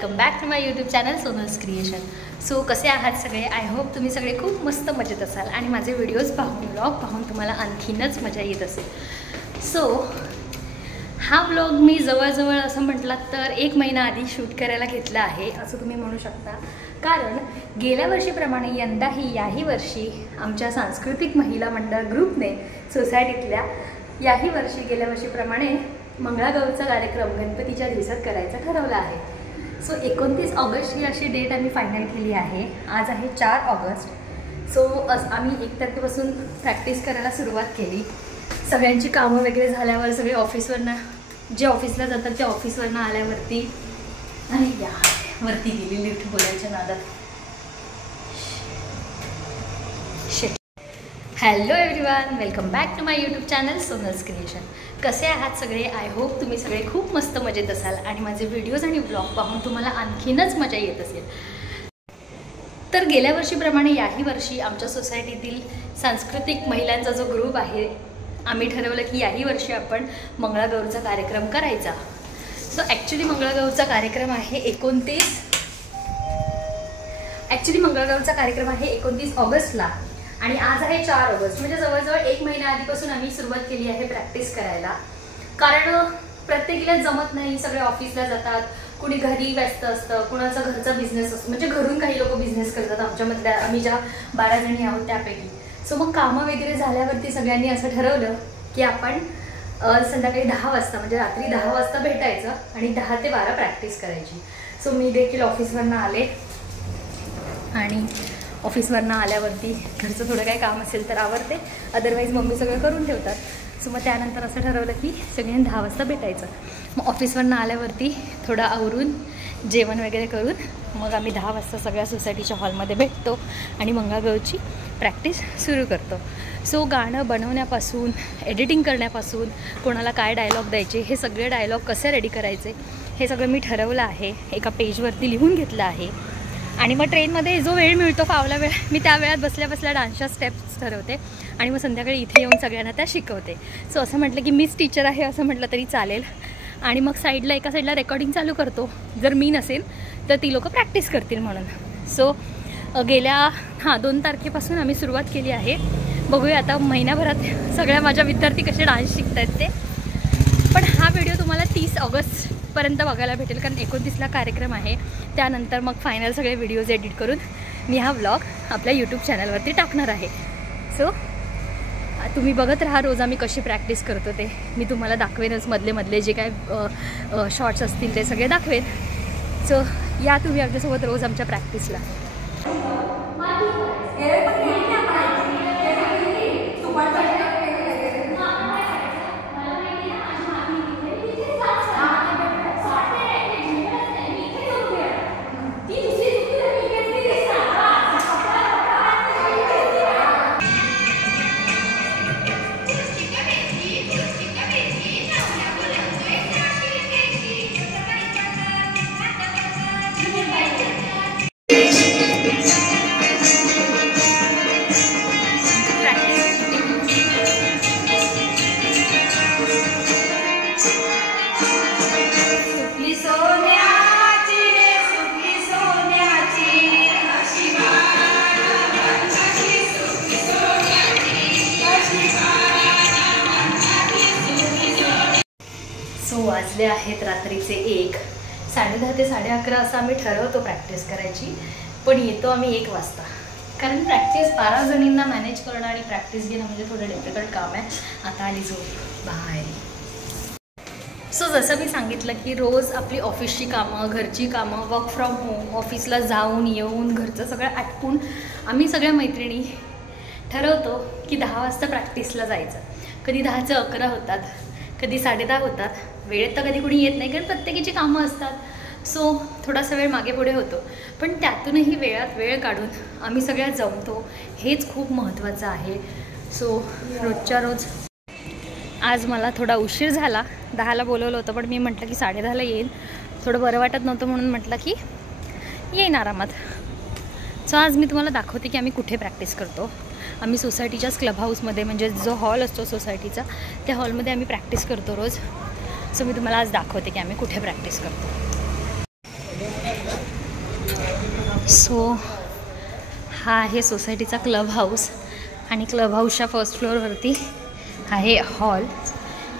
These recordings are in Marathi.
Welcome back to my YouTube channel Sonal's creation. So कसे आहात सगळे? आय होप तुम्ही सगळे खूप मस्त मजेत असाल आणि माझे व्हिडिओज पाहून व्लॉग पाहून तुम्हाला आणखीनच मजा येत असेल। सो हा व्लॉग मी जवळजवळ असं म्हटलात तर 1 महिना आधी शूट करायला घेतला आहे असं तुम्ही म्हणू शकता। कारण गेल्या वर्षीप्रमाणे यंदाही याही वर्षी आमच्या सांस्कृतिक महिला मंडळ ग्रुपने सोसायटीतल्या याही वर्षी गेल्या वर्षीप्रमाणे मंगळागौरचा कार्यक्रम गणपतीच्या दिवसात करायचा ठरवला आहे। सो 29 ऑगस्ट ही अशी डेट आम्ही फायनल केली आहे। आज आहे 4 ऑगस्ट। सो आम्ही 1 तारखेपासून प्रॅक्टिस करायला सुरुवात केली। सगळ्यांची कामं वगैरे झाल्यावर सगळे ऑफिसवरनं जे ऑफिसला जातात त्या ऑफिसवरनं आल्यावरती आणि या वरती गेली लिफ्ट बोलायच्या नादात। Hello everyone, welcome back to my YouTube channel Sonal's creation. कसे आहात सगळे? आय होप तुम्ही सगळे खूप मस्त मजेत असाल आणि माझे व्हिडिओज आणि ब्लॉग पाहून तुम्हाला आणखीनच मजा येत असेल। तर गेल्या वर्षीप्रमाणे याही वर्षी आमच्या सोसायटीतील सांस्कृतिक महिलांचा जो ग्रुप आहे आम्ही ठरवलं की याही वर्षी आपण मंगळागौरचा कार्यक्रम करायचा। सो ॲक्च्युली मंगळागौरचा कार्यक्रम आहे 29 ऑगस्टला आणि आज आहे 4 ऑगस्ट। म्हणजे जवळजवळ 1 महिना आधीपासून आम्ही सुरुवात केली आहे प्रॅक्टिस करायला। कारण प्रत्येकीला जमत नाही, सगळे ऑफिसला जातात, कुणी घरी व्यस्त असतं, कुणाचा घरचा बिझनेस असतो, म्हणजे घरून काही लोक बिझनेस करतात आमच्यामधल्या आम्ही ज्या 12 जणी आहोत त्यापैकी। सो मग कामं वगैरे झाल्यावरती सगळ्यांनी असं ठरवलं की आपण संध्याकाळी 10 वाजता म्हणजे रात्री 10 वाजता भेटायचं आणि 10 ते 12 प्रॅक्टिस करायची। सो मी देखील ऑफिसवरनं आले आणि ऑफिसवरनं आल्यावरती घरचं थोडं काही काम असेल तर आवरते, अदरवाईज मम्मी सगळं करून ठेवतात। सो मग त्यानंतर असं ठरवलं की सगळ्यांनी 10 वाजता भेटायचं। मग ऑफिसवरनं आल्यावरती थोडं आवरून जेवण वगैरे करून मग आम्ही 10 वाजता सगळ्या सोसायटीच्या हॉलमध्ये भेटतो आणि मंगळागौरची प्रॅक्टिस सुरू करतो। सो गाणं बनवण्यापासून एडिटिंग करण्यापासून कोणाला काय डायलॉग द्यायचे, हे सगळे डायलॉग कसे रेडी करायचे हे सगळं मी ठरवलं आहे, एका पेजवरती लिहून घेतलं आहे। आणि मग ट्रेनमध्ये जो वेळ मिळतो फावला वेळ मी त्या वेळात बसल्या बसल्या डान्सच्या स्टेप्स ठरवते आणि मग संध्याकाळी इथे येऊन सगळ्यांना त्या शिकवते। सो असं म्हटलं की मीच टीचर आहे असं म्हटलं तरी चालेल। आणि मग एका साईडला रेकॉर्डिंग चालू करतो, जर मी नसेल तर ती लोकं प्रॅक्टिस करतील म्हणून। सो गेल्या 2 तारखेपासून आम्ही सुरुवात केली आहे। बघूया आता महिन्याभरात सगळ्या माझ्या विद्यार्थी कसे डान्स शिकत आहेत ते। पण हा व्हिडिओ तुम्हाला 30 ऑगस्टपर्यंत बघायला भेटेल, कारण 29ला कार्यक्रम आहे। त्यानंतर मग फायनल सगळे व्हिडिओज एडिट करून मी हा व्लॉग आपल्या यूट्यूब चॅनलवरती टाकणार आहे। सो तुम्ही बघत राहा रोज आम्ही कशी प्रॅक्टिस करतो ते मी तुम्हाला दाखवेनच, मधले जे काय शॉर्ट्स असतील ते सगळे दाखवेन। सो या तुम्ही आमच्यासोबत रोज आमच्या प्रॅक्टिसला। सो वाजले आहेत रात्रीचे 1, 10:30 ते 11:30 असं आम्ही ठरवतो प्रॅक्टिस करायची, पण येतो आम्ही 1 वाजता। कारण प्रॅक्टिस 12 जणींना मॅनेज करणं आणि प्रॅक्टिस घेणं म्हणजे थोडं डिफिकल्ट काम आहे। आता आली झोप बाहेर। सो जसं मी सांगितलं की रोज आपली ऑफिसची कामं, घरची कामं, वर्क फ्रॉम होम, ऑफिसला जाऊन येऊन घरचं सगळं आटपून आम्ही सगळ्या मैत्रिणी ठरवतो की 10 वाजता प्रॅक्टिसला जायचं। कधी 10चे 11 होतात, कधी 10:30 होतात, वेळेत तर कधी कुणी येत नाही कारण प्रत्येकीची कामं असतात। सो थोडासा वेळ मागे पुढे होतो, पण त्यातूनही वेळात वेळ काढून आम्ही सगळ्या जमतो, हेच खूप महत्त्वाचं आहे। सो रोजच्या रोज आज मला थोडा उशीर झाला, 10ला बोलवलं होतं पण मी म्हटलं की 10:30ला येईन, थोडं बरं वाटत नव्हतं म्हणून म्हटलं की येईन आरामात। सो आज मी तुम्हाला दाखवते की आम्ही कुठे प्रॅक्टिस करतो। आम्ही सोसायटीच्याच क्लब हाऊसमध्ये म्हणजे जो हॉल असतो सोसायटीचा त्या हॉलमध्ये आम्ही प्रॅक्टिस करतो रोज। सो मी तुम्हाला आज दाखवते की आम्ही कुठे प्रॅक्टिस करतो। सो हा आहे सोसायटीचा क्लब हाऊस आणि क्लब हाऊसच्या फर्स्ट फ्लोअरवरती आहे हॉल.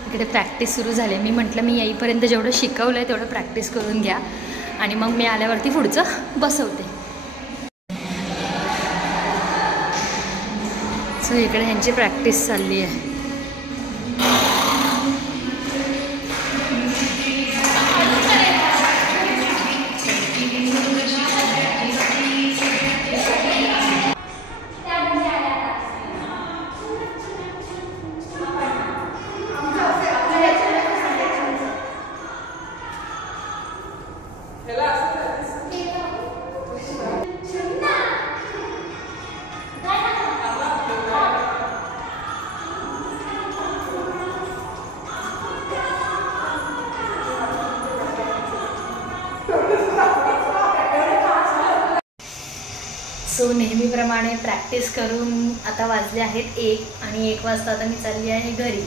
इकडे प्रॅक्टिस सुरू झाली. मी म्हटलं मी येईपर्यंत जेवढं शिकवलं आहे तेवढं प्रॅक्टिस करून घ्या आणि मग मी आल्यावरती पुढचं बसवते. सो इकडे ह्यांची प्रॅक्टिस चालली आहे. सो नेहमीप्रमाणे प्रॅक्टिस करून आता वाजले आहेत 1 आणि 1 वाजता आता मी चालली आहे घरी.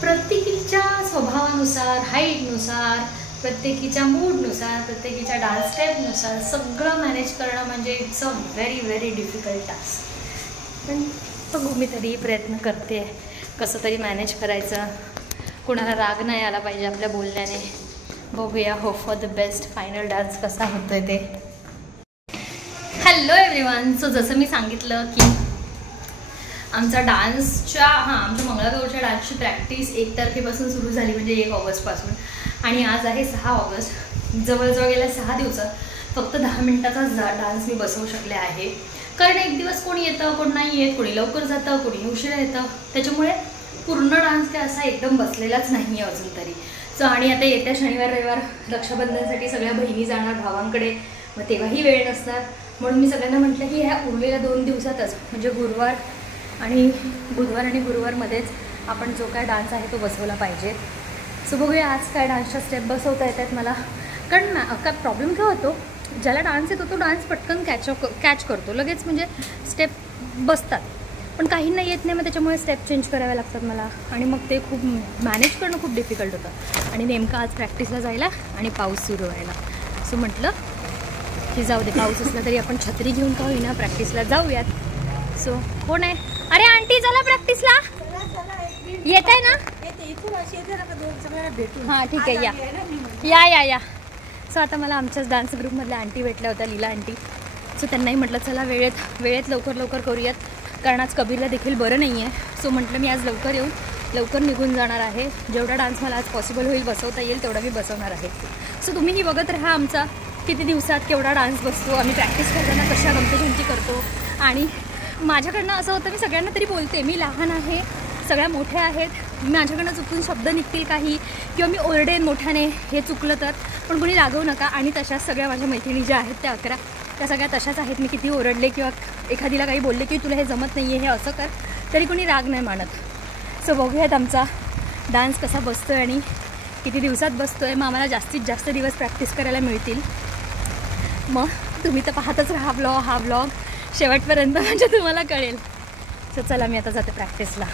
प्रत्येकीच्या स्वभावानुसार, हाईटनुसार, प्रत्येकीच्या मूडनुसार, प्रत्येकीच्या डान्स स्टेपनुसार सगळं मॅनेज करणं म्हणजे it's a very very difficult task. पण बघू मी तरी प्रयत्न करते कसं तरी मॅनेज करायचं. कोणाला राग नाही आला पाहिजे आपल्या बोलण्याने. बघूया, hope for the best. Final dance कसा होतोय ते. Hello everyone. सो जसं मी सांगितलं की आमचा डान्सच्या आमच्या मंगळागौरच्या डान्सची प्रॅक्टिस 1 तारखेपासून सुरू झाली, म्हणजे 1 ऑगस्टपासून. आणि आज आहे 6 ऑगस्ट. जवळजवळ गेल्या 6 दिवसात फक्त 10 मिनिटाचा डान्स मी बसवू शकले आहे. कारण एक दिवस कोणी येतं, कोण नाही येत, कोणी लवकर जातं, कोणी उशिरा येतं. त्याच्यामुळे पूर्ण डान्स काय असा एकदम बसलेलाच नाही आहे अजून तरी. सो आणि आता येत्या शनिवार रविवार रक्षाबंधनसाठी सगळ्या बहिणी जाणार भावांकडे, मग तेव्हाही वेळ नसणार. म्हणून मी सगळ्यांना म्हटलं की ह्या उरलेल्या 2 दिवसातच म्हणजे बुधवार आणि गुरुवारमध्येच आपण जो काय डान्स आहे तो बसवला पाहिजे. सो बघूया आज काय डान्सच्या स्टेप बसवता येतात मला. कारण काय प्रॉब्लेम काय होतो, ज्याला डान्स येतो तो डान्स पटकन कॅच करतो लगेच, म्हणजे स्टेप बसतात. पण काहींना येत नाही, मग त्याच्यामुळे स्टेप चेंज कराव्या लागतात मला आणि मग ते खूप मॅनेज करणं खूप डिफिकल्ट होतं. आणि नेमकं आज प्रॅक्टिसला जायला आणि पाऊस सुरू व्हायला. सो म्हटलं की जाऊ दे, पाऊस असला तरी आपण छत्री घेऊन का होईना प्रॅक्टिसला जाऊयात. सो कोण आहे? अरे आंटी चला प्रॅक्टिसला. येत आहे ना? हां ठीक आहे, या. सो आता मला आमच्याच डान्स ग्रुपमधल्या आंटी भेटल्या होत्या, लीला आंटी. सो त्यांनाही म्हटलं चला वेळेत लवकर करूयात, कारण आज कबीरला देखील बरं नाही आहे. सो म्हटलं मी आज लवकर येऊन लवकर निघून जाणार आहे. जेवढा डान्स मला आज पॉसिबल होईल बसवता येईल तेवढा मी बसवणार आहे. सो तुम्हीही बघत राहा आमचा किती दिवसात केवढा डान्स बसतो, आम्ही प्रॅक्टिस करताना कशा गमतीजमती करतो. आणि माझ्याकडनं असं होतं, मी सगळ्यांना तरी बोलते मी लहान आहे, सगळ्या मोठ्या आहेत, माझ्याकडनं चुकून शब्द निघतील काही किंवा मी ओरडेन मोठ्याने हे चुकलं तर, पण कोणी रागवू नका. आणि तशाच सगळ्या माझ्या मैत्रिणी ज्या आहेत त्या 11 त्या सगळ्या तशाच आहेत. मी किती ओरडले किंवा एखादीला काही बोलले की तुला हे जमत नाही आहे हे असं कर, तरी कोणी राग नाही मानत. सो बघूयात आमचा डान्स कसा बसतो आहे आणि किती दिवसात बसतो आहे. मग आम्हाला जास्तीत जास्त दिवस प्रॅक्टिस करायला मिळतील. मग तुम्ही तर पाहतच राहा हा ब्लॉग शेवटपर्यंत, म्हणजे तुम्हाला कळेल. सो चला मी आता जाते प्रॅक्टिसला.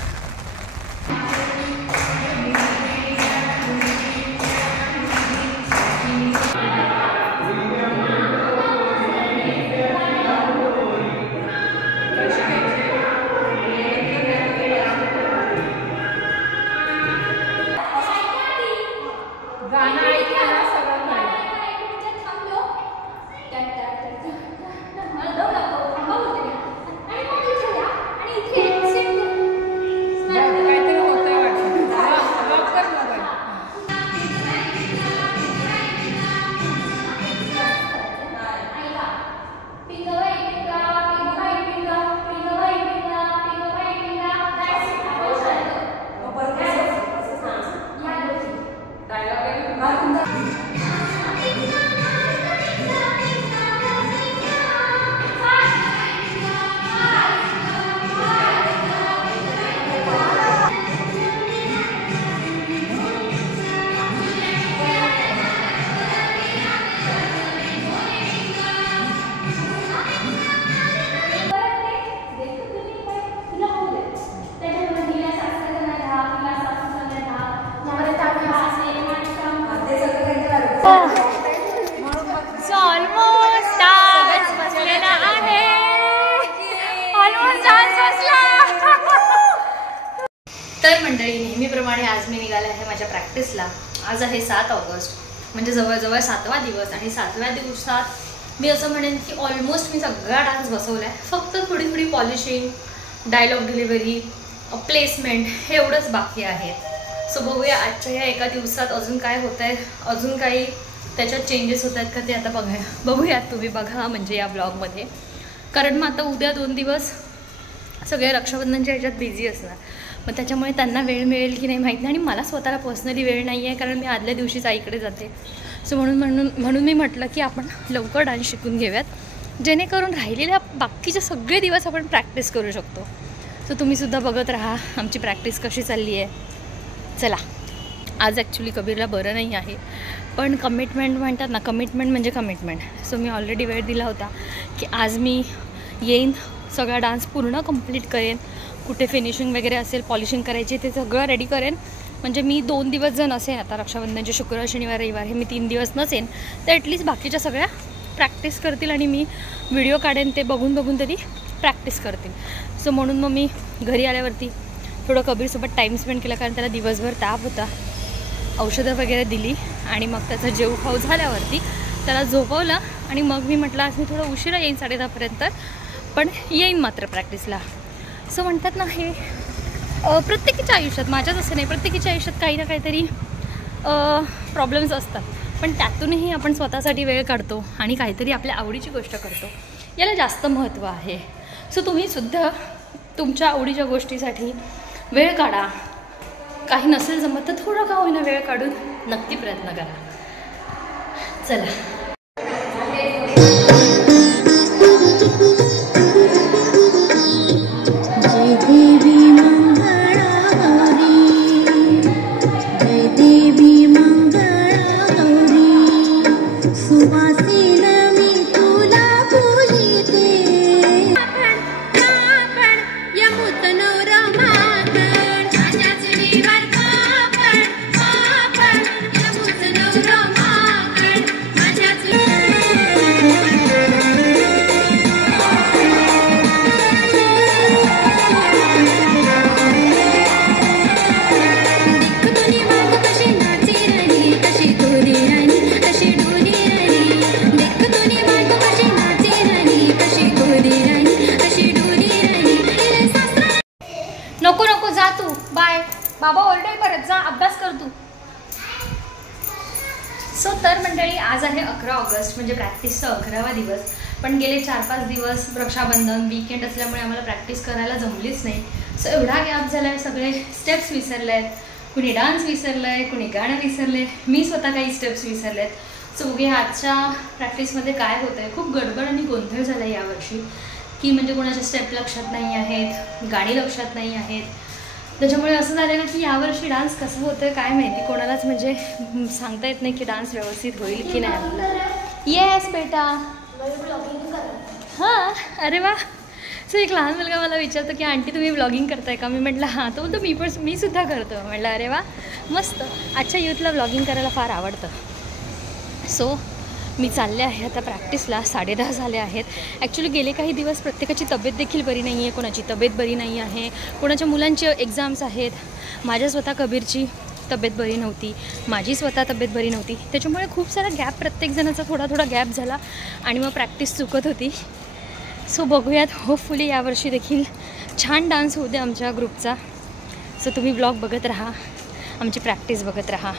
नेहमीप्रमाणे आज मी निघाले आहे माझ्या प्रॅक्टिसला. आज आहे 7 ऑगस्ट, म्हणजे जवळजवळ 7वा दिवस. आणि 7व्या दिवसात मी असं म्हणेन की ऑलमोस्ट मी सगळा डान्स बसवला आहे. फक्त थोडी थोडी पॉलिशिंग, डायलॉग डिलिव्हरी, प्लेसमेंट हे एवढंच बाकी आहे. सो बघूया आजच्या या एका दिवसात अजून काय होत आहे, अजून काही त्याच्यात चेंजेस होत आहेत का ते आता बघूयात. तुम्ही बघा म्हणजे या ब्लॉगमध्ये. कारण मग आता उद्या 2 दिवस सगळे रक्षाबंधनच्या ह्याच्यात बिझी असणार. मग त्याच्यामुळे त्यांना वेळ मिळेल की नाही माहीत नाही. आणि मला स्वतःला पर्सनली वेळ नाही आहे, कारण मी आदल्या दिवशीच आईकडे जाते. सो म्हणून मी म्हटलं की आपण लवकर डान्स शिकून घेऊयात, जेणेकरून राहिलेल्या बाकीचे सगळे दिवस आपण प्रॅक्टिस करू शकतो. सो तुम्हीसुद्धा बघत राहा आमची प्रॅक्टिस कशी चालली आहे. चला, आज ॲक्च्युली कबीरला बरं नाही आहे, पण कमिटमेंट म्हणतात ना, कमिटमेंट म्हणजे कमिटमेंट. सो मी ऑलरेडी वेळ दिला होता की आज मी येईन, सगळा डान्स पूर्ण कंप्लीट करेन. कुठे फिनिशिंग वगैरे असेल, पॉलिशिंग करायची, ते सगळं रेडी करेन. म्हणजे मी 2 दिवस जर नसेन, आता रक्षाबंधनचे शुक्रवार, शनिवार, रविवार हे मी 3 दिवस नसेन, तर ॲटलीस्ट बाकीच्या सगळ्या प्रॅक्टिस करतील आणि मी व्हिडिओ काढेन, ते बघून तरी प्रॅक्टिस करतील. सो म्हणून मग मी घरी आल्यावरती थोडं कबीरसोबत टाईम स्पेंड केला, कारण त्याला दिवसभर ताप होता. औषधं वगैरे दिली आणि मग त्याचा जेव खाऊ झाल्यावरती त्याला झोपवलं. आणि मग मी म्हटलं आज मी थोडं उशिरा येईन 10:30पर्यंत, पण येईन मात्र प्रॅक्टिसला. सो म्हणतात ना, हे प्रत्येकीच्या आयुष्यात, माझ्याच असं नाही, प्रत्येकीच्या आयुष्यात काही ना काहीतरी प्रॉब्लेम्स असतात. पण त्यातूनही आपण स्वतःसाठी वेळ काढतो आणि काहीतरी आपल्या आवडीची गोष्ट करतो, याला जास्त महत्त्व आहे. सो तुम्हीसुद्धा तुमच्या आवडीच्या गोष्टीसाठी वेळ काढा. काही नसेल जमत तर थोडं का होईना वेळ काढून नक्की प्रयत्न करा. चला. नको जा तू, बाय. बाबा ओरडेल परत, जा अभ्यास कर तू. सो तर मंडळी, आज आहे 11 ऑगस्ट, म्हणजे प्रॅक्टिसचा 11वा दिवस. पण गेले 4-5 दिवस रक्षाबंधन वीकेंड असल्यामुळे आम्हाला प्रॅक्टिस करायला जमलीच नाही. सो एवढा गॅप झाला आहे, सगळे स्टेप्स विसरले आहेत. कुणी डान्स विसरलं आहे, कुणी गाणं विसरले, मी स्वतः काही स्टेप्स विसरले आहेत. सो बघूया आजच्या प्रॅक्टिसमध्ये काय होतं आहे. खूप गडबड आणि गोंधळ झाला आहे यावर्षी, की म्हणजे कोणाच्या स्टेप लक्षात नाही आहेत, गाणी लक्षात नाही आहेत. त्याच्यामुळे असं झालेलं की यावर्षी डान्स कसं होतं आहे काय माहिती, कोणालाच म्हणजे सांगता येत नाही की डान्स व्यवस्थित होईल की नाही आपल्याला. येस बेटा. हां, अरे वा. सो एक लहान मुलगा मला विचारतो की आंटी तुम्ही व्लॉगिंग करताय का. मी म्हटलं हां. तो बोलतो मी सुद्धा करतो. म्हटलं अरे वा, मस्त. आजच्या यूथला व्लॉगिंग करायला फार आवडतं. सो मी चालले आहे आता प्रॅक्टिसला. 10:30 झाले आहेत. ॲक्च्युली गेले काही दिवस प्रत्येकाची तब्येत देखील बरी नाही आहे. कोणाची तब्येत बरी नाही आहे, कोणाच्या मुलांची एक्झाम्स आहेत. माझ्या स्वतः कबीरची तब्येत बरी नव्हती, माझी स्वतः तब्येत बरी नव्हती. त्याच्यामुळे खूप सारा गॅप, प्रत्येकजणाचा थोडा गॅप झाला आणि मग प्रॅक्टिस चुकत होती. सो बघूयात, होपफुली यावर्षी देखील छान डान्स होऊ दे आमच्या ग्रुपचा. सो तुम्ही ब्लॉग बघत राहा, आमची प्रॅक्टिस बघत राहा.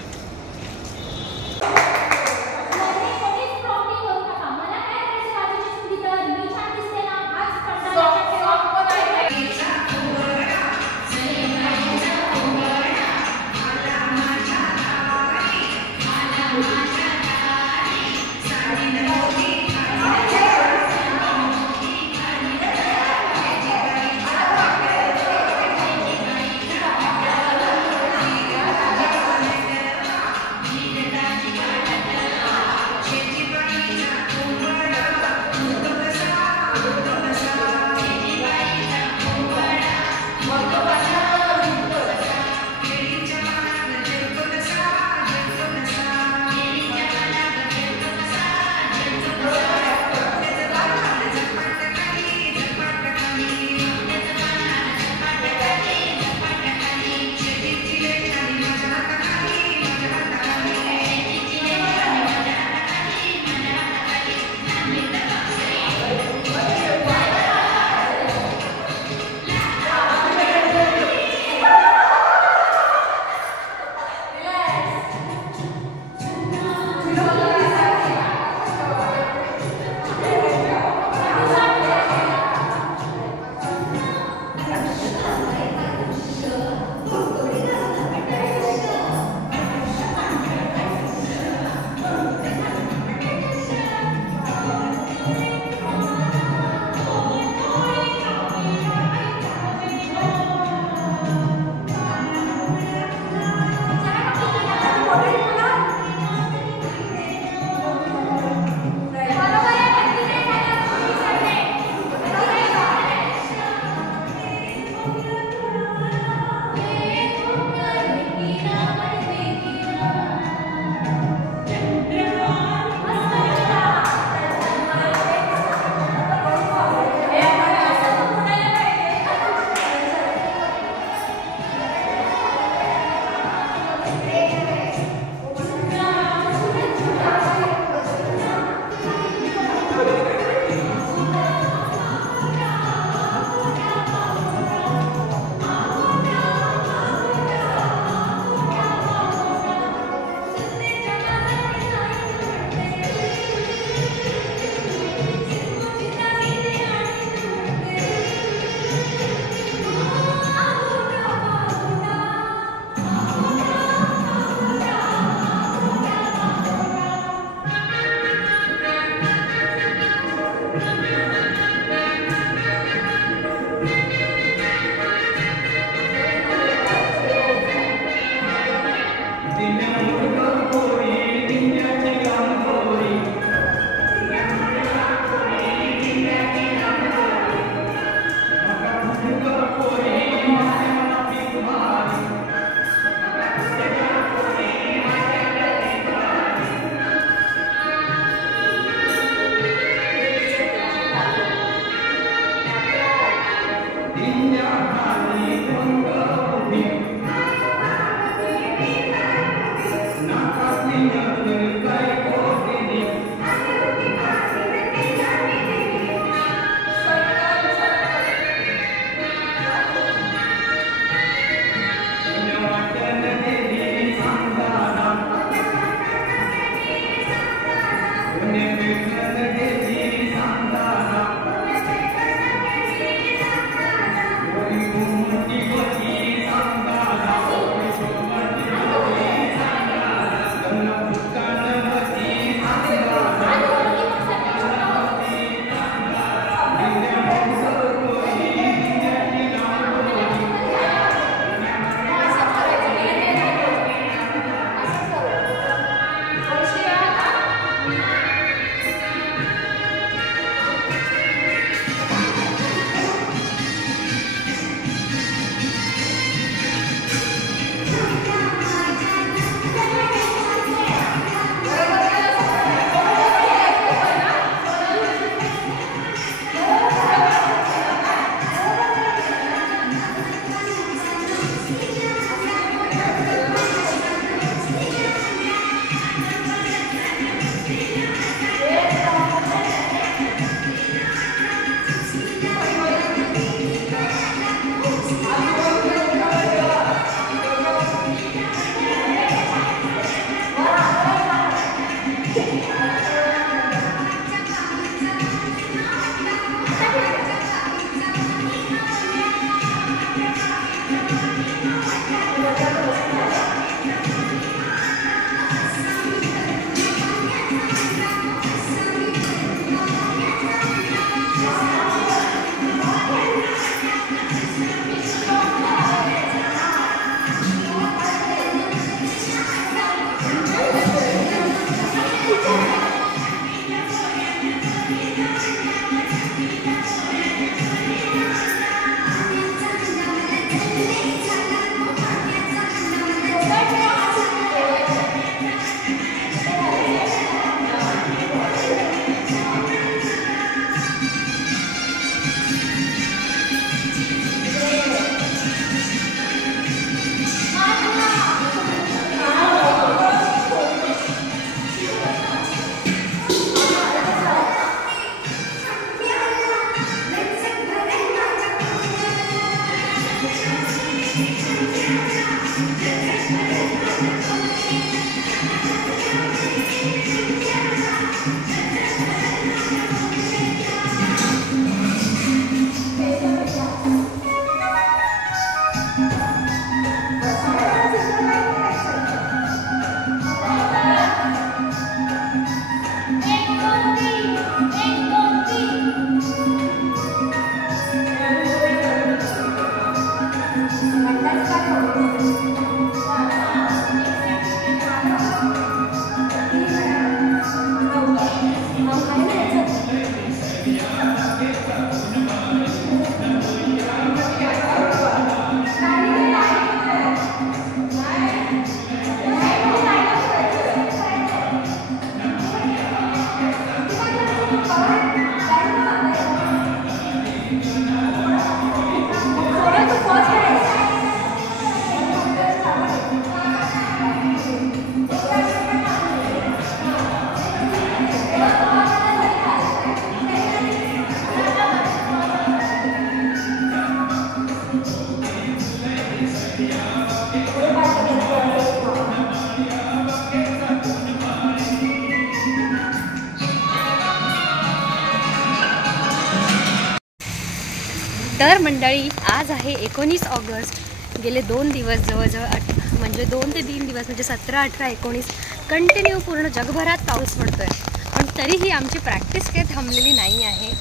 तर मंडळी, आज आहे 19 ऑगस्ट. गेले 2 दिवस जवळजवळ म्हणजे 2 ते 3 दिवस म्हणजे 17, 18, 19 कंटिन्यू पूर्ण जगभरात पाऊस पडतो आहे. पण तरीही आमची प्रॅक्टिस काही थांबलेली नाही आहे.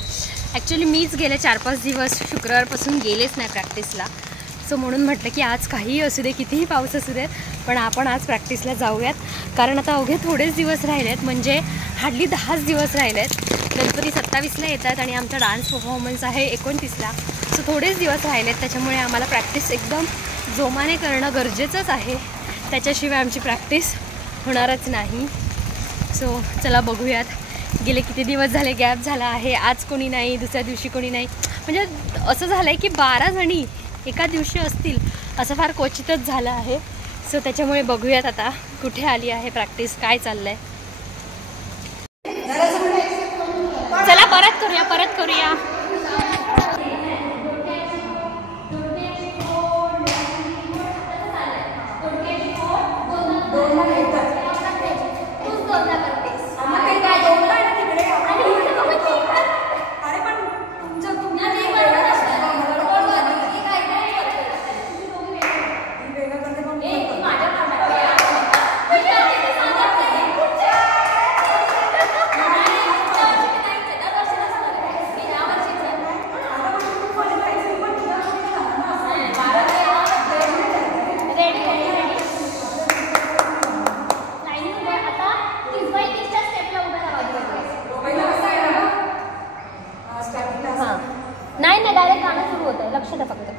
ॲक्च्युली मीच गेले 4-5 दिवस शुक्रवारपासून गेलेच नाही प्रॅक्टिसला. सो म्हणून म्हटलं की आज काहीही असू दे, कितीही पाऊस असू देत, पण आपण आज प्रॅक्टिसला जाऊयात. कारण आता अवघे थोडेच दिवस राहिलेत, म्हणजे हार्डली 10च दिवस राहिलेत. गणपती 27ला येतात आणि आमचा डान्स परफॉर्मन्स आहे 29ला. सो थोडेच दिवस राहिलेत, त्याच्यामुळे आम्हाला प्रॅक्टिस एकदम जोमाने करणं गरजेचंच आहे. त्याच्याशिवाय आमची प्रॅक्टिस होणारच नाही. सो चला बघूयात गेले किती दिवस झाले गॅप झाला आहे, आज कोणी नाही, दुसऱ्या दिवशी कोणी नाही, म्हणजे असं झालं आहे की 12 जणी एका दिवशी असतील असं फार क्वचितच झालं आहे. सो त्याच्यामुळे बघूयात आता कुठे आली आहे प्रॅक्टिस, काय चाललंय. चला परत करूया. नाही डायरेक्ट गाणं सुरू होतं, लक्ष द्या फक्त.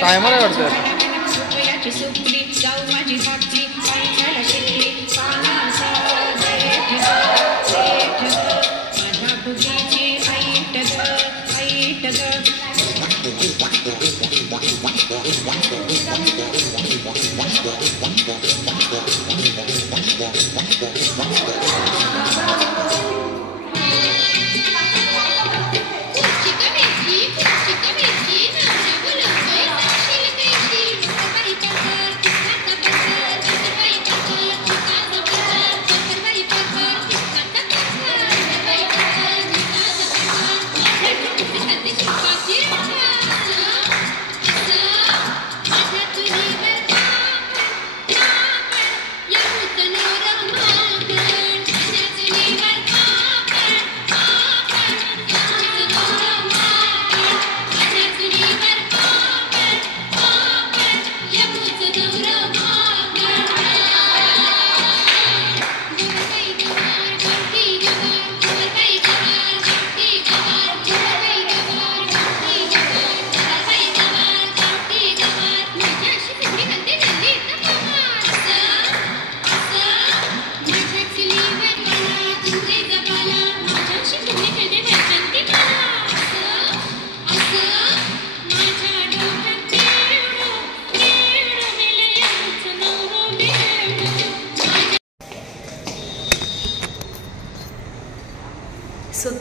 काय मला वाटतं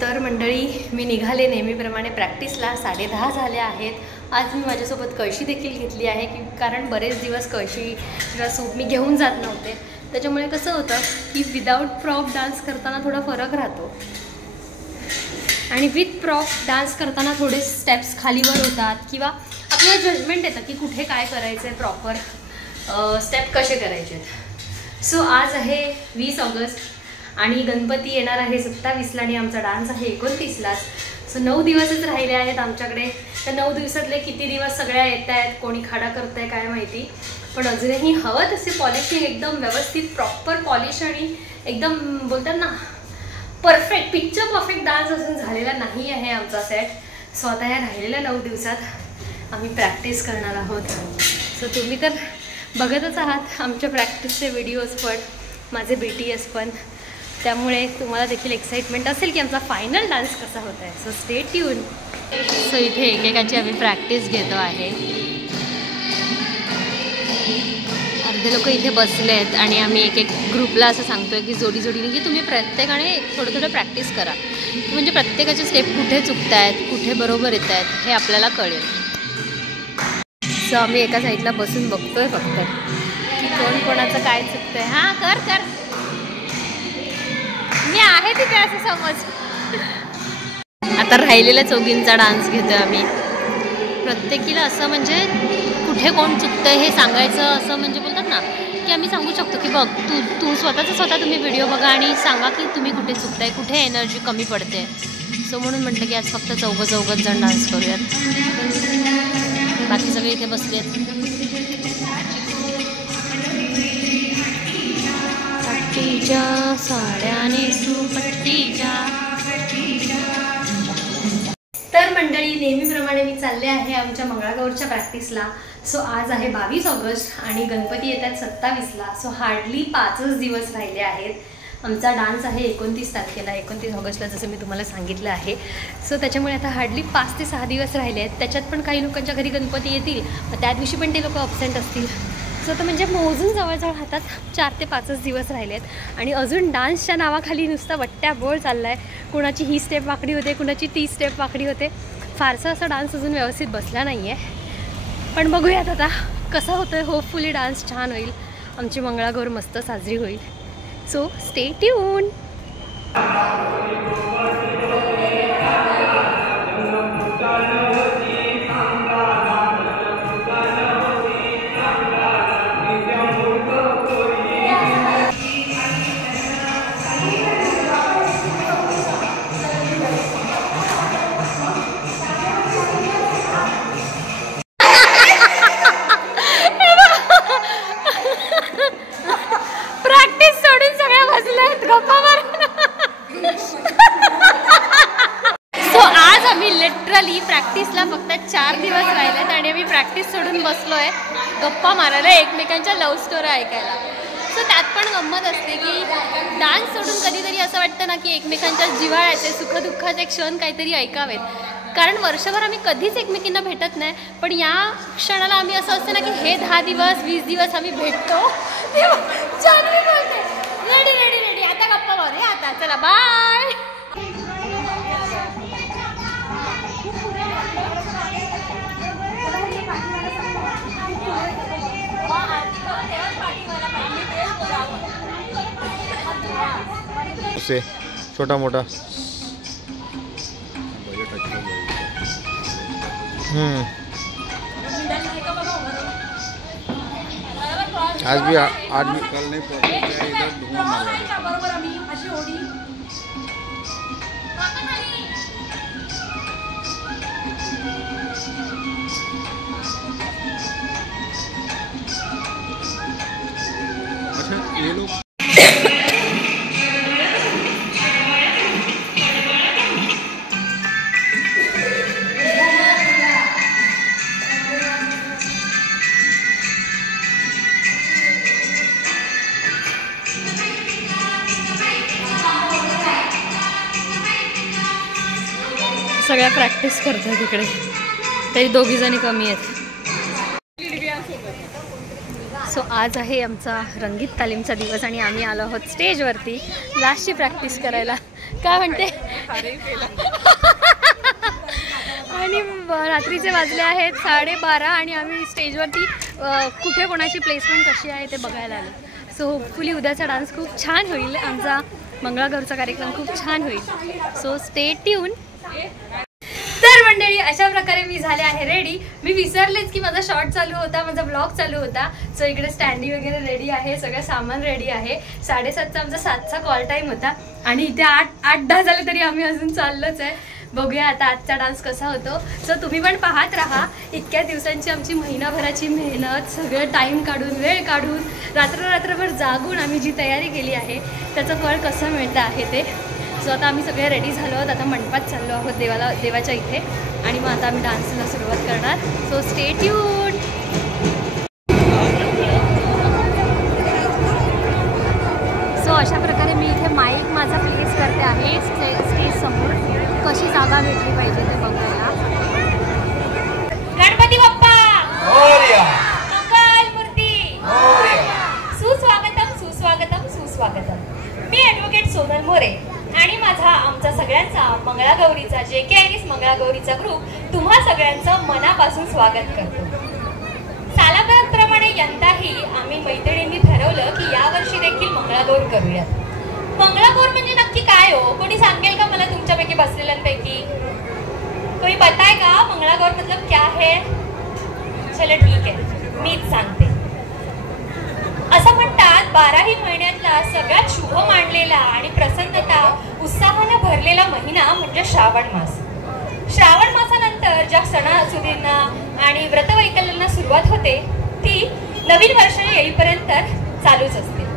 तर मंडळी मी निघाले नेहमीप्रमाणे प्रॅक्टिसला. 10:30 झाले आहेत. आज मी माझ्यासोबत कळशी देखील घेतली आहे कारण बरेच दिवस कळशीचा सूप मी घेऊन जात नव्हते. त्याच्यामुळे कसं होतं की विदाऊट प्रॉप डान्स करताना थोडा फरक राहतो आणि विथ प्रॉप डान्स करताना थोडे स्टेप्स खालीवर होतात किंवा आपल्याला जजमेंट येतं की कुठे काय करायचं आहे, प्रॉपर स्टेप कसे करायचे आहेत. सो आज आहे 20 ऑगस्ट आणि गणपती येणार आहे 27ला आणि आमचा डान्स आहे 29ला. सो 9 दिवसच राहिले आहेत आमच्याकडे. त्या 9 दिवसातले किती दिवस सगळ्या येत आहेत, कोणी खाडा करत आहे काय माहिती. पण अजूनही हवं तसे पॉलिशिंग एकदम व्यवस्थित प्रॉपर पॉलिश आणि एकदम बोलतात ना परफेक्ट पिक्चर परफेक्ट डान्स अजून झालेला नाही आहे आमचा सेट. सो आता या राहिलेल्या 9 दिवसात आम्ही प्रॅक्टिस करणार आहोत. सो तुम्ही तर बघतच आहात आमच्या प्रॅक्टिसचे व्हिडिओज पण, माझे BTS पण. त्यामुळे तुम्हाला देखील एक्साइटमेंट असेल की आमचा फायनल डान्स कसा होत आहे. So stay tune. सो इथे एकेकाची आम्ही प्रॅक्टिस घेतो आहे. अर्धे लोक इथे बसले आहेत आणि आम्ही एक ग्रुपला असं सांगतोय की जोडी जोडीने की तुम्ही प्रत्येकाने थोडं थोडं प्रॅक्टिस करा, म्हणजे प्रत्येकाचे स्टेप कुठे चुकत आहेत, कुठे बरोबर येत आहेत हे आपल्याला कळेल. सो आम्ही एका साईडला बसून बघतोय फक्त की कोण कोणाचं काय चुकतंय. हां कर कर, मी आहे तिथे असं समज. आता राहिलेल्या चौघींचा डान्स घेतोय आम्ही. प्रत्येकीला असं म्हणजे कुठे कोण चुकतंय हे सांगायचं, असं म्हणजे बोलतात ना की आम्ही सांगू शकतो की बघ तू स्वतः तुम्ही व्हिडिओ बघा आणि सांगा की तुम्ही कुठे चुकताय, कुठे एनर्जी कमी पडते. सो म्हणून म्हटलं की आज फक्त चौघच जण डान्स करूयात. बाकी सगळे इथे बसले आहेत. पट्टीच्या साड्या नेसू पट्टीच्या. तर मंडळी नेहमीप्रमाणे मी चालले आहे आमच्या मंगळागौरच्या प्रॅक्टिसला. सो आज आहे 22 ऑगस्ट आणि गणपती येतात 27ला. सो हार्डली 5च दिवस राहिले आहेत. आमचा डान्स आहे 29 तारखेला, 29 ऑगस्टला जसं मी तुम्हाला सांगितलं आहे. सो त्याच्यामुळे आता हार्डली 5 ते 6 दिवस राहिले आहेत. त्याच्यात पण काही लोकांच्या घरी गणपती येतील, मग त्या दिवशी पण ते लोक ॲब्सेंट असतील. सो तर म्हणजे मोजून जवळजवळ हातात 4 ते 5च दिवस राहिले आहेत आणि अजून डान्सच्या नावाखाली नुसता वट्ट्याबोळ चालला आहे. कुणाची ही स्टेप वाकडी होते, कुणाची ती स्टेप वाकडी होते. फारसा असा डान्स अजून व्यवस्थित बसला नाही आहे, पण बघूयात आता कसा होतं आहे. होपफुली डान्स छान होईल, आमची मंगळागौर मस्त साजरी होईल. So stay tune. प्रॅक्टिसला फक्त 4 दिवस राहिलेत आणि आम्ही प्रॅक्टिस सोडून बसलो आहे गप्पा मारायला, एकमेकांच्या लव्ह स्टोरी ऐकायला. सो त्यात पण गंमत असते की डान्स सोडून कधीतरी असं वाटतं ना की एकमेकांच्या जिव्हाळ्याचे सुखदुःखाचे क्षण काहीतरी ऐकावेत. कारण वर्षभर आम्ही कधीच एकमेकींना भेटत नाही, पण या क्षणाला आम्ही असं असतं ना की हे 10 दिवस 20 दिवस आम्ही भेटतो. जान्हवी बोलते रेडी रेडी रेडी, आता गप्पा मारू आता, चला बाय. से छोटा मोटा आज भी कल नहीं अच्छा ये लोग सगळ्या प्रॅक्टिस करतात तिकडे, तरी 2 जणी कमी आहेत. सो आज आहे आमचा रंगीत तालीमचा दिवस आणि आम्ही आलो आहोत स्टेजवरती लास्टची प्रॅक्टिस करायला. काय म्हणते? आणि रात्रीचे वाजले आहेत 12:30 आणि आम्ही स्टेजवरती कुठे कोणाची प्लेसमेंट कशी आहे ते बघायला आलो. सो होपफुली उद्याचा डान्स खूप छान होईल, आमचा मंगळागौरचा कार्यक्रम खूप छान होईल. So stay tune. तर मंडळी अशा प्रकारे मी झाले आहे रेडी. मी विसरलेच की माझा शॉर्ट चालू होता, माझा ब्लॉग चालू होता. सो इकडे स्टँडी वगैरे रेडी आहे, सगळं सामान रेडी आहे. 7:30चा आमचा 7चा कॉल टाईम होता आणि इथे 8-10 झाले तरी आम्ही अजून चाललोच आहे. बघूया आता आजचा डान्स कसा होतो. सो तुम्ही पण पाहत राहा. इतक्या दिवसांची आमची महिनाभराची मेहनत, सगळं टाईम काढून वेळ काढून रात्रभर जागून आम्ही जी तयारी केली आहे त्याचं फळ कसं मिळतं आहे ते. सो आता आम्ही सगळे रेडी झालो आहोत. आता मंडपात चाललो आहोत देवाच्या इथे आणि मग आता आम्ही डान्सला सुरुवात करणार. So stay tune. सो अशा प्रकारे मी इथे माईक माझा प्लेस करते आहे स्टेज समोर. कशी जागा भेटली पाहिजे ते बघूया. गणपती बाप्पा मोरया, मंगल मूर्ती मोरया. सुस्वागतम सुस्वागतम सुस्वागतम. मी ॲडव्होकेट सोनल मोरे आणि आमचा सगळ्यांचा मंगळागौरीचा JK आयरिस मंगळागौरीचा ग्रुप तुम्हा सगळ्यांचं मनापासून स्वागत करतो. सालाप्रमाणे यंदाही आम्ही मैत्रिणींनी ठरवलं की यावर्षी देखील मंगळागौर करूयात. मंगळागौर म्हणजे नक्की काय हो? कोणी सांगेल का मला तुमच्यापैकी बसलेल्यांपैकी? कोणी बताय का मंगळागौर मतलब क्या है? चलो ठीक आहे, मीच सांगते. असं म्हणतात 12ही महिन्यातला सगळ्यात शुभ मानलेला आणि प्रसन्नता उत्साहाने भरलेला महिना म्हणजे श्रावण मास. श्रावण मासानंतर ज्या सणासुदींना आणि व्रतवैकल्यांना सुरुवात होते ती नवीन वर्ष येईपर्यंत चालूच असते.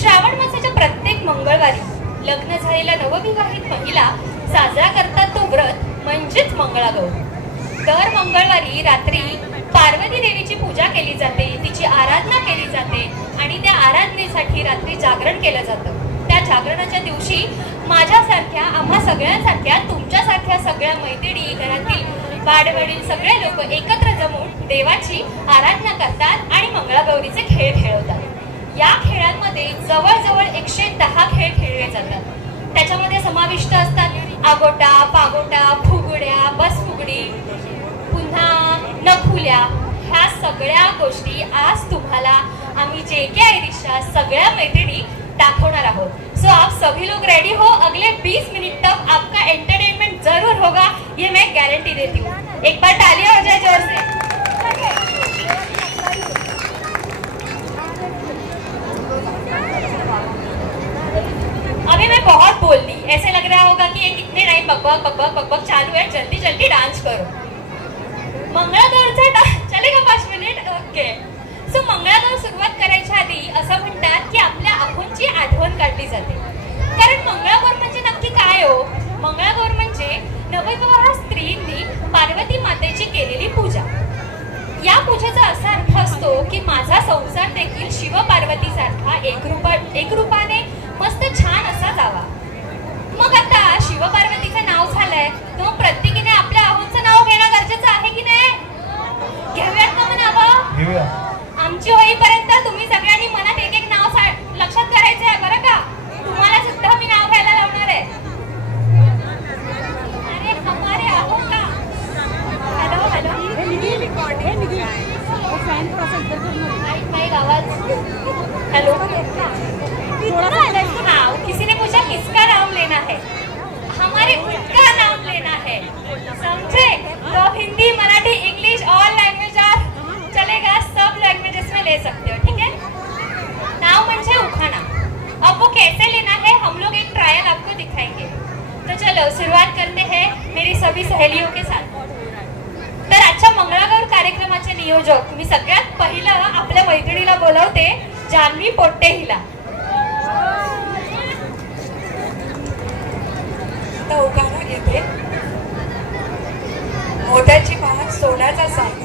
श्रावण मासाच्या प्रत्येक मंगळवारी लग्न झालेला नवविवाहित महिला साजरा करतात तो व्रत म्हणजेच मंगळागौर. दर मंगळवारी रात्री पार्वती देवीची पूजा केली जाते, तिची आराधना केली जाते आणि त्या आराधनेसाठी रात्री जागरण केलं जातं. त्या जागरणाच्या दिवशी माझ्यासारख्या आम्हा सगळ्यांसारख्या तुमच्यासारख्या सगळ्या मैत्रिणी घरातील वाडवडील सगळे लोक एकत्र जमून देवाची आराधना करतात आणि मंगळागौरीचे खेळ खेळवतात. या खेळांमध्ये जवळजवळ 110 खेळ खेळले जातात. त्याच्यामध्ये समाविष्ट असतात आगोटा, पागोटा, फुगड्या, बसफुगडी, पुन्हा नखुल्या. ह्या सगळ्या गोष्टी आज तुम्हाला आम्ही JK आयरिसच्या सगळ्या मैत्रिणी दाखवणार आहोत. सो आप सभी लोग रेडी हो? अगले 20 मिनट तक आपका एंटरटेनमेंट जरूर होगा, ये मैं गारंटी देती हूँ. एक बार तालियां हो जाए जोर से. अभी मैं बहुत बोल दी, ऐसे लग रहा होगा कि ये कितने टाइम बकबक चालू है. जल्दी जल्दी डांस करो. मंगळागौरचा चलेगा 5 मिनिट? ओके. सो मंगळागौर सुरुवात करायच्या आधी असं म्हणतात की आपल्या आखोंची आठवण काढली जाते. कारण मंगळागौर म्हणजे नक्की काय हो? मंगळागौर म्हणजे नवविवाह स्त्रींनी पार्वती मातेची केलेली पूजा. या पूजेचा असा अर्थ असतो की माझा संसार देखील शिव पार्वती सारखा एक रूपाने मस्त छान असा जावा. मग आता शिव पार्वतीचं नाव झालंय तर प्रत्येकीने आपल्या आहोंचं नाव घेणं गरजेचं आहे की नाही? घेऊयात का नावं? आमची होईपर्यंत तुम्ही सगळ्यांनी मनात एक एक नाव लक्षात करायचं आहे बरं का? तुम्हाला सुद्धा मी नाव घ्यायला लावणार आहे. अरे हमारे आहो का? हॅलो हॅलो आवाज. हेलो हाँ, किसी ने पूछा किसका नाम लेना है? हमारे उनका नाम लेना है, समझे? तो Hindi, Marathi, English all language चलेगा, सब लैंग्वेजेस में ले सकते हो, ठीक है? नाव म्हणजे उखाना. अब वो कैसे लेना है हम लोग एक ट्रायल आपको दिखाएंगे. तो चलो शुरुआत करते हैं मेरी सभी सहेलियों के साथ. तर आजच्या मंगळागौर कार्यक्रमाचे नियोजक मी सगळ्यात पहिलं आपल्या मैत्रिणीला बोलवते, जान्हवी पोट्टे हिला. उखाणा घेते. मोत्याची माळ सोन्याचा साथ,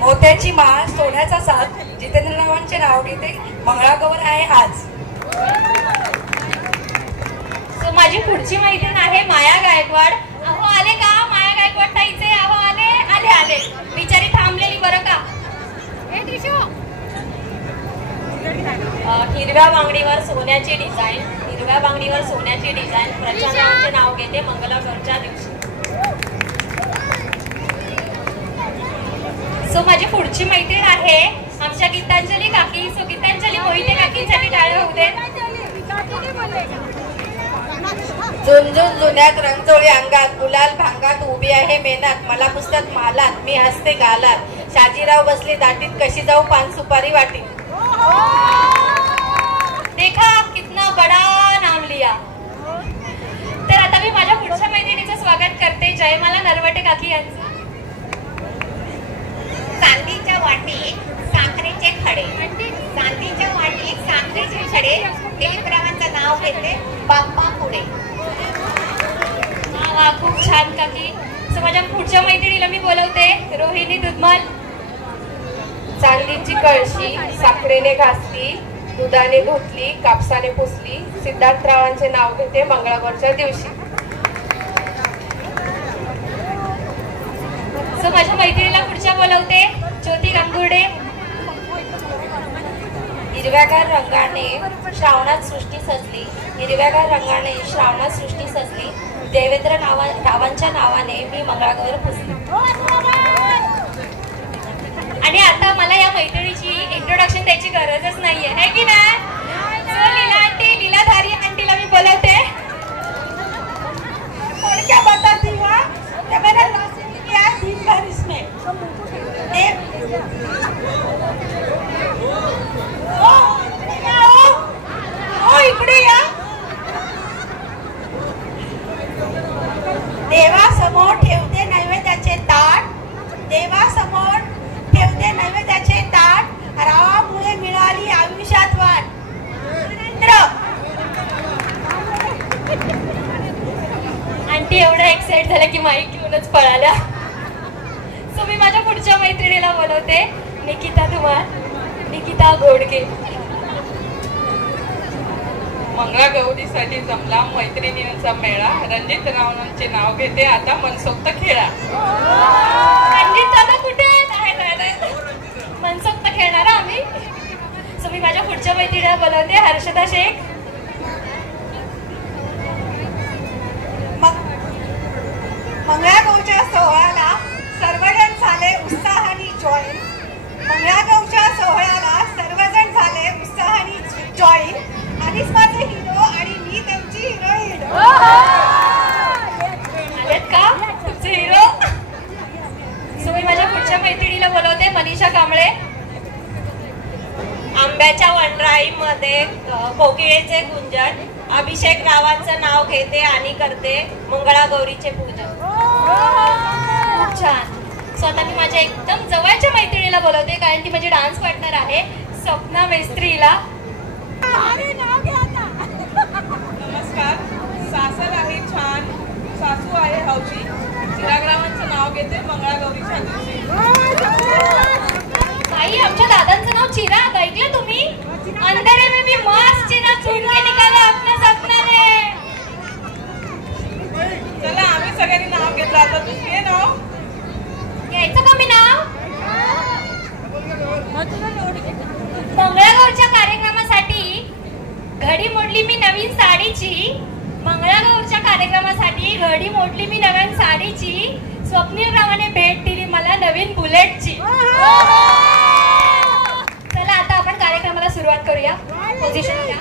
मोत्याची माळ सोन्याचा साथ. जितेंद्ररावांचे नाव घेते. मंगळागौर आहे आज. सो माझी पुढची मैत्रीण आहे माया गायकवाड. अहो आले का? माया गायकवाड ताईचे अहो आले आले आले. बिचारी थांबलेली बरं का? हे टिशू हिरव्या बांगडीवर सोन्याची डिझाईन, हिरव्या बांगडीवर सोन्याची डिझाईन प्रचारांचे नाव घेते मंगळागौरच्या दिवशी. सो माझी पुढची मैत्रीण आहे आमच्या गीतांजली काकी. सो गीतांजली मोहिते काकींसाठी टाळ्या होऊ दे. झुंझुन जुन्यात रंगजोळी अंगात, गुलाल भांगात उभी आहे मेनात, मला पुस्तक मालात, मी हसते गालात, शाजीराव बसले दाटीत, कशी जाऊ पान सुपारी वाटी. देखा कितना बडा नाम लिया. तर आता मी माझ्या पुढच्या मैत्रिणीचं स्वागत करते जयमाला नरवटे काकी यांचं. चांदीच्या वाटीत साखरेचे खडे, चांदीच्या वाटीत साखरेचे खडे, दिलीपरावांचं नाव घेते बाप्पा पुढे. वा खूप छान काकी. सो माझ्या पुढच्या मैत्रिणीला मी बोलवते रोहिणी दुधमाल. चांदीची कळशी साखरेने घासली, दुधाने धुतली, कापसाने पुसली, सिद्धार्थरावांचे नाव घेते मंगळागौरच्या दिवशी. सो माझ्या मैत्रिणीला पुढच्या बोलवते ज्योती गांगुर्डे. हिरव्यागार रंगाने श्रावणात सृष्टी सजली, हिरव्यागार रंगाने श्रावणात सृष्टी सजली, देवेंद्र रावांच्या नावाने मी मंगळागौर पुजली. आणि आता मला या मैत्रिणीची इंट्रोडक्शन द्यायची गरजच नाहीये है की नाही. लीला आंटी, लीलाधारी आंटीला मी बोलवते. क्या बताती हुआ कि मैंने किया दिन भर इसमें. ओ इकडे या. देवासमोर ठेवते नैवेद्याचे ताट, देवासमोर ठेवते नैवेद्याचे ताट, रावामुळे मिळाली आयुष्यात वाट. आंटी एवढं एक्साइट झालं की माईक घेऊनच पळाल्या. सो मी माझ्या पुढच्या मैत्रिणीला बोलवते निकिता धुमाळ, निकिता घोडके. मंगळागौरीसाठी जमला मैत्रिणींचा मेळा, रणजित रावांचे नाव घेते आता मनसोक्त खेळा. रणजित दादा कुठे आहेत? मनसोक्त खेळणार आम्ही. सो मी माझ्या पुढच्या मैत्रिणीला बोलवते हर्षदा शेख. मंगळागौरच्या सोहळ्याला सर्वजण झाले उत्साहाने जॉईन. मंगळागौरच्या सोहळ्याला सर्वजण झाले उत्साहाने जॉईन. आणिच माझे हिरो आणि मी त्यांची हिरोईन. आलेत का तुमचे हिरो. सो मी माझ्या पुढच्या मैत्रिणीला बोलवते मनीषा कांबळे. आंब्याच्या वनराईमध्ये कोकिळेचे गुंजन, अभिषेक रावांचं नाव घेते आणि करते मंगळागौरीचे पूजन. खूप छान. सो आता मी माझ्या एकदम जवळच्या मैत्रिणीला बोलवते कारण ती माझी डान्स पार्टनर आहे सपना मेस्त्रीला. नमस्कार. सासर आहे छान, सासू आहे हौशी, चिरागरावांचं नाव घेते मंगळागौरीच्या दिवशी. ताई आमच्या दादांचं नाव चिराग ऐकलं तुम्ही. अंधेरे में भी मस्त चिराग चुन के निकाला अपने सपने ने. चला आम्ही सगळ्यांनी नाव घेतलं, आता तू घे नाव. घ्यायचं का मी नाव. मंगळागौरच्या कार्यक्रमासाठी घडी मोडली मी नवीन साडीची, मंगळागौरच्या कार्यक्रमासाठी घडी मोडली मी नवीन साडीची, स्वप्नील रावाने भेट दिली मला नवीन बुलेटची. चला आता आपण कार्यक्रमाला सुरुवात करूया. पोझिशन घ्या.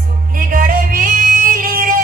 सुपली गडविली रे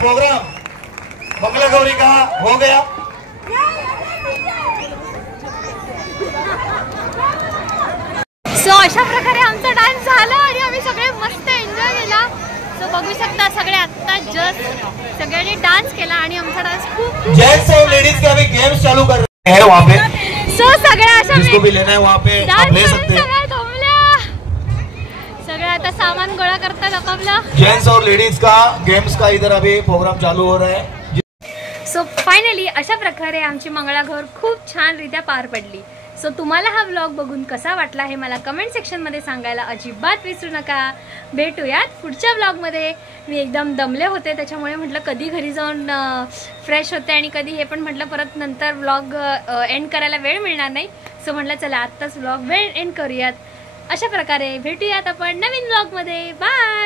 प्रोग्राम मंगला गौरी का हो गया। सो अशा प्रकारे आमचा डान्स झाला आणि आम्ही सगळे मस्त एन्जॉय केला। सो बघू शकता सगळे आता जस्ट सगळ्यांनी डान्स केला आणि आमचा डान्स खूप जेंट्स और लेडीज के अभी गेम्स चालू कर रहे हैं वहाँ पे। सो सगळ्या अशा जिसको भी लेना है वहाँ पे आप ले सकते हैं। सगळे आता सामान गोळा करतात आपापलं। जेंट्स और लेडीज का गेम्स का इधर अभी प्रोग्राम चालू हो रहा है। सो फायनली अशा प्रकारे आमची मंगळागौर खूप छानरित्या पार पडली। सो तुम्हाला हा व्लॉग बघून कसा वाटला हे मला कमेंट सेक्शनमध्ये सांगायला अजिबात विसरू नका। भेटूयात पुढच्या व्लॉगमध्ये। मी एकदम दमले होते त्याच्यामुळे म्हटलं कधी घरी जाऊन फ्रेश होते आणि कधी हे पण म्हटलं परत नंतर व्लॉग एंड करायला वेळ मिळणार नाही। सो म्हटलं चला आत्ताच व्लॉग एंड करूयात। अशा प्रकारे भेटूयात आपण नवीन व्लॉगमध्ये। बाय।